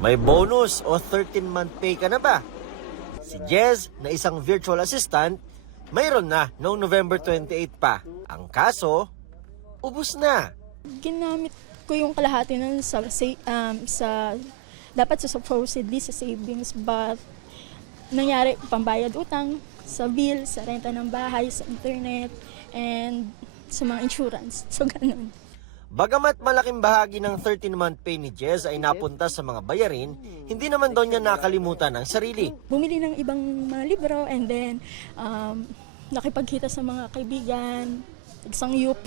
May bonus o 13-month pay ka na ba? Si Jez, na isang virtual assistant, mayroon na noong November 28 pa. Ang kaso, ubos na. Ginamit ko yung kalahati nun dapat sa supposedly sa savings, but nangyari pambayad utang sa bill, sa renta ng bahay, sa internet, and sa mga insurance. So, ganun. Bagamat malaking bahagi ng 13-month pay ni Jez ay napunta sa mga bayarin, hindi naman daw niya nakalimutan ang sarili. Bumili ng ibang mga libro, and then nakipagkita sa mga kaibigan, isang yup,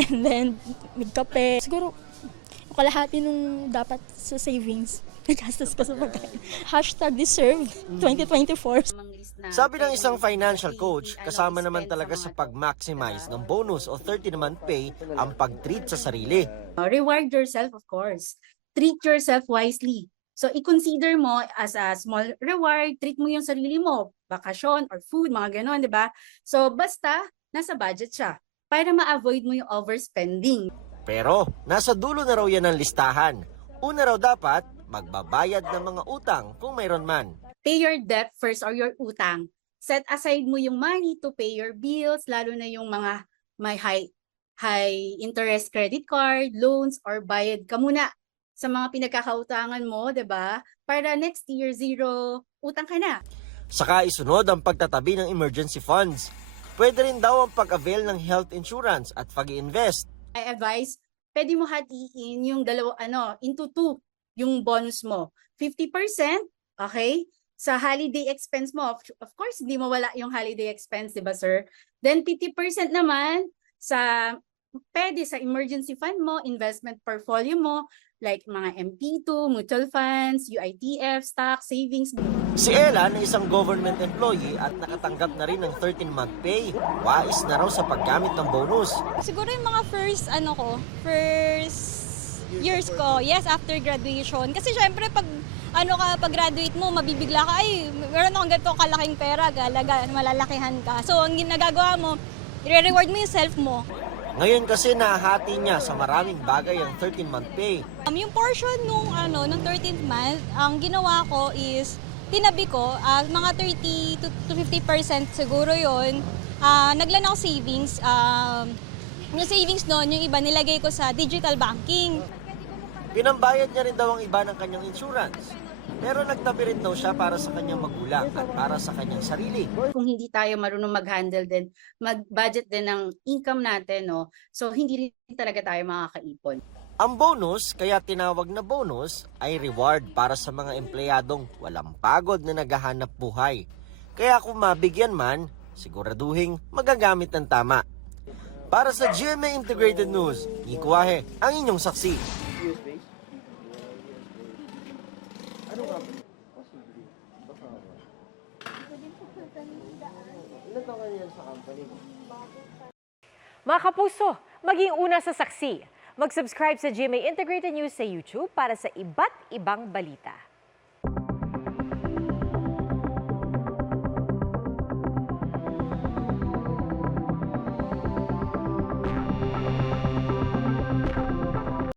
and then nagkape. Siguro, yung kalahati nung dapat sa savings, nagastos ko sa pagkain. #deserved 2024. Sabi ng isang financial coach, kasama naman talaga sa pag-maximize ng bonus o 13-month pay ang pag-treat sa sarili. Reward yourself, of course. Treat yourself wisely. So, i-consider mo as a small reward, treat mo yung sarili mo, bakasyon or food, mga ganon, di ba? So, basta, nasa budget siya para ma-avoid mo yung overspending. Pero, nasa dulo na raw yan ng listahan. Una raw dapat, magbabayad ng mga utang kung mayroon man. Pay your debt first or your utang. Set aside mo yung money to pay your bills, lalo na yung mga may high interest credit card, loans, or bayad ka muna sa mga pinagkakautangan mo, 'di ba? Para next year, zero utang ka na. Saka isunod ang pagtatabi ng emergency funds. Pwede rin daw ang pag-avail ng health insurance at pag-i-invest. I advise, pwede mo hatiin yung into two, yung bonus mo. 50%, okay? Sa holiday expense mo, of course, hindi mawala yung holiday expense, di ba, sir? Then 50% naman pwede sa emergency fund mo, investment portfolio mo, like mga MP2, mutual funds, UITF, stock, savings. Si Ella na isang government employee at nakatanggap na rin ng 13-month pay. Wais na raw sa paggamit ng bonus. Siguro yung mga first years ko, yes, after graduation. Kasi syempre pag graduate mo, mabibigla ka, ay, meron akong ganito kalaking pera, malalakihan ka. So, ang ginagagawa mo, i-reward mo yung self mo. Ngayon kasi nahati niya sa maraming bagay ang 13-month pay. Yung portion nung 13th month, ang ginawa ko is, tinabi ko, mga 30 to 50% siguro yon. Naglan ako savings. Yung savings noon, yung iba nilagay ko sa digital banking. Pinambayad niya rin daw ang iba ng kanyang insurance. Pero nagtabi rin daw siya para sa kanyang magulang at para sa kanyang sarili. Kung hindi tayo marunong mag-handle din, mag-budget din ng income natin, no? So hindi rin talaga tayo makakaipon. Ang bonus, kaya tinawag na bonus, ay reward para sa mga empleyadong walang pagod na naghahanap buhay. Kaya kung mabigyan man, siguraduhin magagamit ng tama. Para sa GMA Integrated News, Nico Wahe, ang inyong saksi. Mga kapuso, maging una sa saksi. Mag-subscribe sa GMA Integrated News sa YouTube para sa iba't ibang balita.